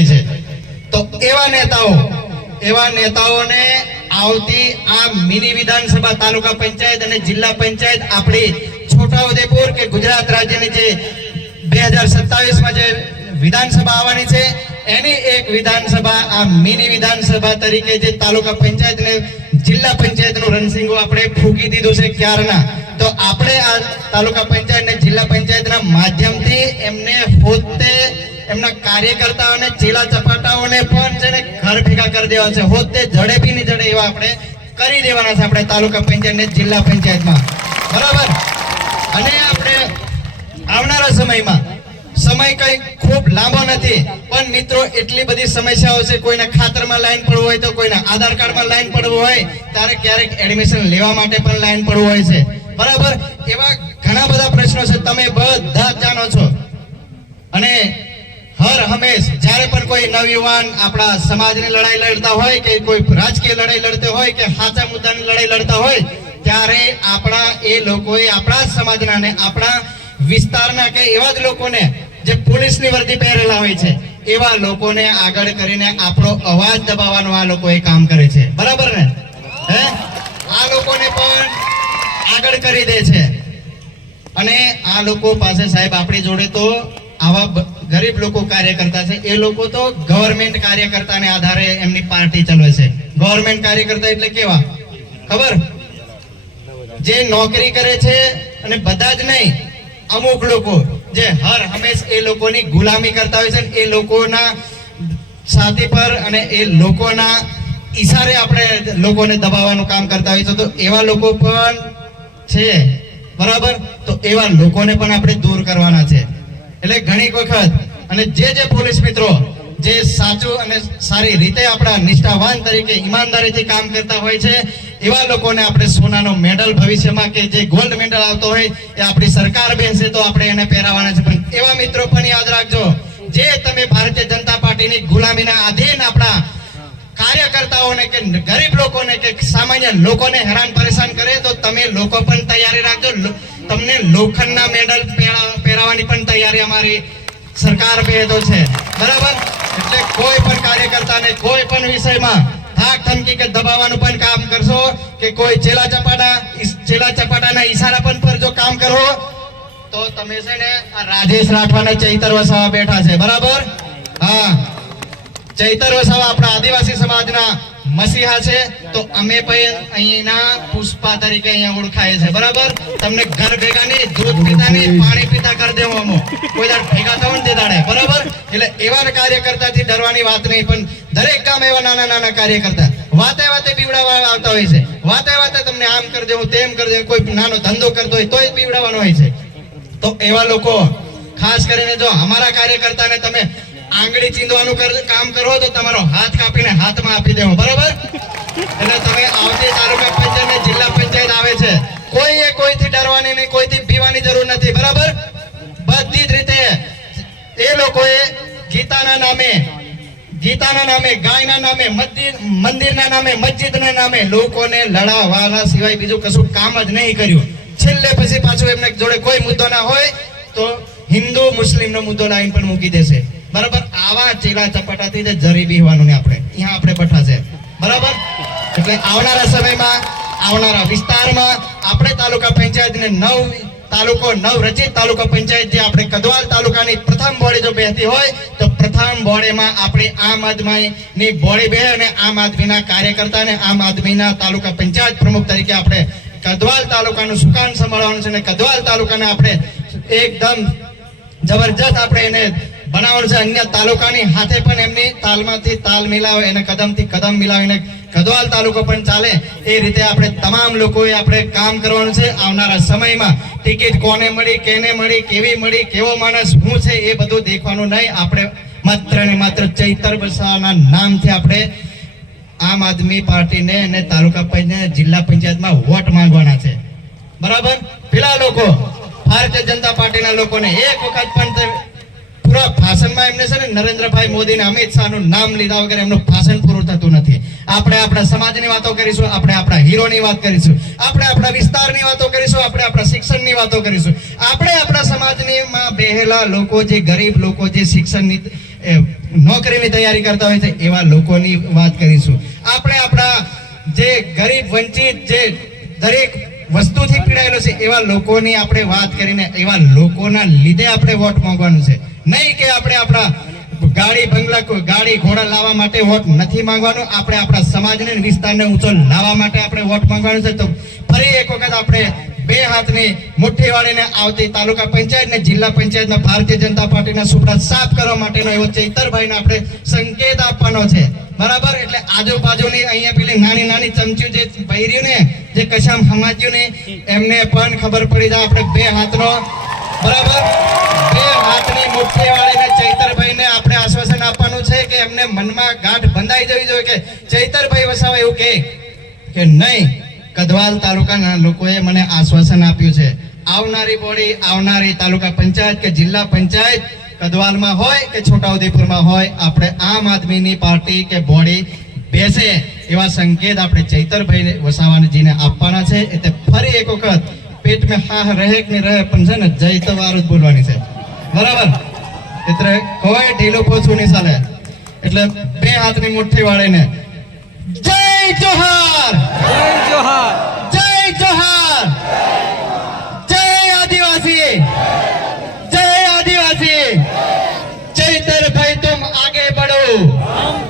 હોય છે. તો એવા નેતાઓ, એવા નેતાઓને આવતી આ મિની વિધાનસભા તાલુકા પંચાયત અને જિલ્લા પંચાયત આપણી છોટાઉદેપુર કે ગુજરાત રાજ્યની જે બે હજાર સત્તાવીસમાં જે વિધાનસભા આવવાની છે, એની એક વિધાનસભા આ મિની વિધાનસભા તરીકે જે તાલુકા પંચાયત ને જિલ્લા પંચાયતનું રણસિંગો આપણે ફૂકી દીધું છે ક્યારના? તો આપણે આ તાલુકા પંચાયત ને જિલ્લા પંચાયતના માધ્યમથી એમને પોતે એમના કાર્યકર્તાઓને, ચીલા ચપાટાઓને પણ છે ને ઘર ભેગા કરી દેવા છે. હોતે જડે બી ની જડે એવા આપણે કરી દેવાના છે આપણે તાલુકા પંચાયત ને જિલ્લા પંચાયતમાં. બરાબર? અને આપણે આવનારા સમયમાં, સમય કઈ ખૂબ લાંબો નથી, પણ મિત્રો એટલી બધી સમસ્યાઓ છે, કોઈને ખાતરમાં લાઈન પડવું હોય તો કોઈને આધાર કાર્ડમાં લાઈન પડવું હોય, ત્યારે ક્યારેક એડમિશન લેવા માટે પણ લાઈન પડવું હોય છે. બરાબર? એવા ઘણા બધા પ્રશ્નો છે, તમે બધા જાણો છો. અને હર હંમેશ, જ્યારે પણ કોઈ નવયુવાન આપણા સમાજની લડાઈ લડતા હોય કે કોઈ રાજકીય લડાઈ લડતો હોય કે સાચા મુદ્દાની લડાઈ લડતા હોય, ત્યારે આપણા એ લોકોએ આપણા સમાજના ને આપણા વિસ્તારના કે એવા જ લોકોને જે પોલીસની વર્દી પહેરેલા હોય છે, એવા લોકોને આગળ કરીને આપણો અવાજ દબાવવાનું આ લોકો એ કામ કરે છે. બરાબર ને? હે? આ લોકોને પણ આગળ કરી દે છે. અને આ લોકો પાસે સાહેબ આપણી જોડે તો આવા ગરીબ લોકો કાર્ય કરતા છે, એ લોકો તો ગવર્મેન્ટ કાર્યકર્તાને આધારે એમની પાર્ટી ચલાવે છે. ગવર્મેન્ટ કાર્યકર્તા એટલે કેવા? ખબર? જે નોકરી કરે છે અને બધા જ નહીં, અમુક લોકો, જે હર હંમેશ એ લોકોની ગુલામી કરતા હોય છે એ લોકોના છાતી પર અને એ લોકોના ઈશારે આપણે લોકોને દબાવવાનું કામ કરતા હોય છે, તો એવા લોકો પણ છે. બરાબર? તો એવા લોકોને પણ આપણે દૂર કરવાના છે. એટલે ઘણી વખત અને જે જે પોલીસ મિત્રો જે સાચું અને સારી રીતે આપણા નિષ્ઠાવાન તરીકે ઈમાનદારીથી કામ કરતા હોય છે, એવા લોકોને આપણે સોનાનો મેડલ ભવિષ્યમાં કે જે ગોલ્ડ મેડલ આવતો હોય, એ આપણી સરકાર બેસે તો આપણે એને પહેરાવાના છે. પણ એવા મિત્રો પણ યાદ રાખજો, જે તમે ભારતીય જનતા પાર્ટીની ગુલામીના આધીન આપણા કાર્યકર્તાઓને કે ગરીબ લોકોને કે સામાન્ય લોકોને હેરાન પરેશાન કરે, તો તમે લોકો પણ તૈયારી રાખજો. તમને લોખંડના મેડલ પહેરાવાની પણ તૈયારી અમારી સરકાર પહેરતો છે. બરાબર? એટલે કોઈ પણ કાર્યકર્તાને કોઈ પણ વિષયમાં થાક ધમકી કે દબાવવાનું પણ કામ કરશો કે કોઈ ચેલા ચપાટા ચેલા ચપાટાના ઈશારા પણ પર જો કામ કરો, તો તમે છે ને રાજેશ રાઠવાના ચૈતર વસાવા બેઠા છે. બરાબર? હા. ચૈતર વસાવા આપણા આદિવાસી સમાજના મસીહા છે. તો અમે પણ અહીંના પુષ્પા તરીકે અહીંયા ઓળખાય છે. બરાબર? તમને ઘર ભેગા નહીં દૂધ પીતા નહીં પાણી પીતા કરી દેવો અમો. કોઈ દાડ ભેગા થવું ને દાડે. બરાબર? એટલે એવા કાર્યકર્તાથી ડરવાની વાત નહીં, પણ દરેક કામ એવા નાના નાના કાર્યકર્તા. વાતે વાતે પીવડાવા આવતા હોય છે. વાતે વાતે તમને આમ કરી દેવું, તેમ કરી દેવું, કોઈ નાનો ધંધો કરતો હોય તોય પીવડાવવાનો હોય છે. તો એવા લોકો, ખાસ કરીને જો અમારા કાર્યકર્તાને તમે આંગળી ચીંધવાનું કામ કરો તો તમારો હાથ કાપીને હાથમાં આપી દેવો, બરાબર? એટલે તમે આવતી તાલુકા પંચાયત જિલ્લા પંચાયત આવે છે. કોઈએ કોઈથી ડરવાની નહીં, કોઈથી પીવાની જરૂર નથી, બરાબર? બધી જ રીતે એ લોકોએ ગીતાના નામે ગીતાના નામે, ગાયના નામે, મંદિર, મંદિરના નામે, મસ્જિદના નામે લોકોને લડાવવાના સિવાય બીજું કશું કામ જ નહીં કર્યું. છેલ્લે પછી પાછું એમને જોડે કોઈ મુદ્દો ના હોય તો હિન્દુ, મુસ્લિમનો મુદ્દો લાઈન પણ મૂકી દેશે. બરાબર? આવા ચેલા ચપાટાથી જે જરી બીહવાનું ને આપણે. અહીંયા આપણે બેઠા છે. બરાબર? એટલે આવનારા સમયમાં, આવનારા વિસ્તારમાં આપણે તાલુકા પંચાયતને નવ તાલુકો નવ રચિત તાલુકા પંચાયત જે આપણે કદવાલ તાલુકાની પ્રથમ બોડી જો બેહતી હોય, તો પ્રથમ બોડીમાં આપણે આમ આદમીની બોડી બે અને આમ આદમીના કાર્યકર્તા અને આમ આદમીના તાલુકા પંચાયત પ્રમુખ તરીકે આપણે કદવાલ તાલુકાનું સુકાન સંભાળવાનું છે અને કદવાલ તાલુકાને આપણે એકદમ જબરજસ્ત આપણે એને બનાવવાનું છે. અન્ય તાલુકાની હાથે પણ એમની તાલમાંથી તાલ મિલાવે, એને કદમથી કદમ મિલાવીને કદવાલ તાલુકો પણ ચાલે. એ રીતે આપણે તમામ લોકોએ આપણે કામ કરવાનું છે. આવનારા સમયમાં ટિકિટ કોને મળી, કેને મળી, કેવી મળી, કેવો માણસ શું છે એ બધું દેખવાનું નહીં. આપણે માત્ર ને માત્ર ચૈતર બસાના નામથી આપણે આમ આદમી પાર્ટીને અને તાલુકા પંચાયત જિલ્લા પંચાયતમાં વોટ માંગવાના છે. બરાબર? પેલા લોકો, ભારતીય જનતા પાર્ટીના લોકોને એક વખત પણ પૂરા ભાષણમાં એમને છે ને નરેન્દ્રભાઈ મોદી અને અમિત શાહનું નામ લીધા વગર એમનું ભાષણ પૂરું થતું નથી. આપણે આપણા સમાજની વાતો કરીશું, આપણે આપણા હીરોની વાત કરીશું, આપણે આપણા વિસ્તારની વાતો કરીશું, આપણે આપણા શિક્ષણની વાતો કરીશું. આપણે આપણા સમાજની માં બેહેલા લોકો, જે ગરીબ લોકો, જે શિક્ષણની નોકરીની તૈયારી કરતા હોય છે, એવા લોકોની વાત કરીશું. આપણે આપણા જે ગરીબ વંચિત જે દરેક વસ્તુથી પીડાયેલો છે, એવા લોકોની આપણે વાત કરીને, એવા લોકોના લીધે આપણે વોટ માંગવાનું છે. નહીં કે આપણે આપણા ગાડી બંગલા ગાડી ઘોડા લાવવા માટે વોટ નથી માંગવાનો, આપણે આપણા સમાજને વિસ્તારને ઊંચો લાવવા માટે આપણે વોટ માંગવાનું છે. તો ફરી એક વખત આપણે બે હાથની મુઠ્ઠી વાળીને આવતી તાલુકા પંચાયત ને જિલ્લા પંચાયતમાં ભારતીય જનતા પાર્ટીના સુપડા સાફ કરવા માટેનો એવો ચૈતરભાઈને આપણે સંકેત આપવાનો છે. બરાબર? એટલે આજુબાજુની અહીંયા પેલી નાની નાની ચમચી જે બૈર્યું ને જે કશામ હમાચ્યું ને એમને પણ ખબર પડી જાય આપણે બે હાથનો. બરાબર? બે હાથની મુઠ્ઠી વાળીને ચૈતરભાઈને આપણે આશ્વાસન આપવાનું છે કે એમને મનમાં ગાંઠ બંધાઈ જવી જોઈએ કે ચૈતરભાઈ વસાવા એવું કે નહીં કદવાલ તાલુકાના લોકોએ મને આશ્વાસન આપ્યું છે. આવનારી બોડી આવનારી તાલુકા પંચાયત કે જિલ્લા પંચાયત કદવાલમાં હોય કે છોટાઉદેપુરમાં હોય, આપણે આમ આદમીની પાર્ટી કે બોડી બેસે એવા સંકેત આપણે ચૈતરભાઈ વસાવાજીને આપવાના છે. એટલે ફરી એક વખત પેટ હા રહે કે નહીં રહે પણ છે ને જૈતવાર જ બોલવાની છે. બરાબર? એટલે કોઈ ઢીલો પોછું નહીં ચાલે. એટલે બે હાથની મુઠ્ઠી વાળીને જોહાર જય જોહાર જય જોહાર જય આદિવાસી જય આદિवासी જય તરફાઈ તુમ આગે બઢો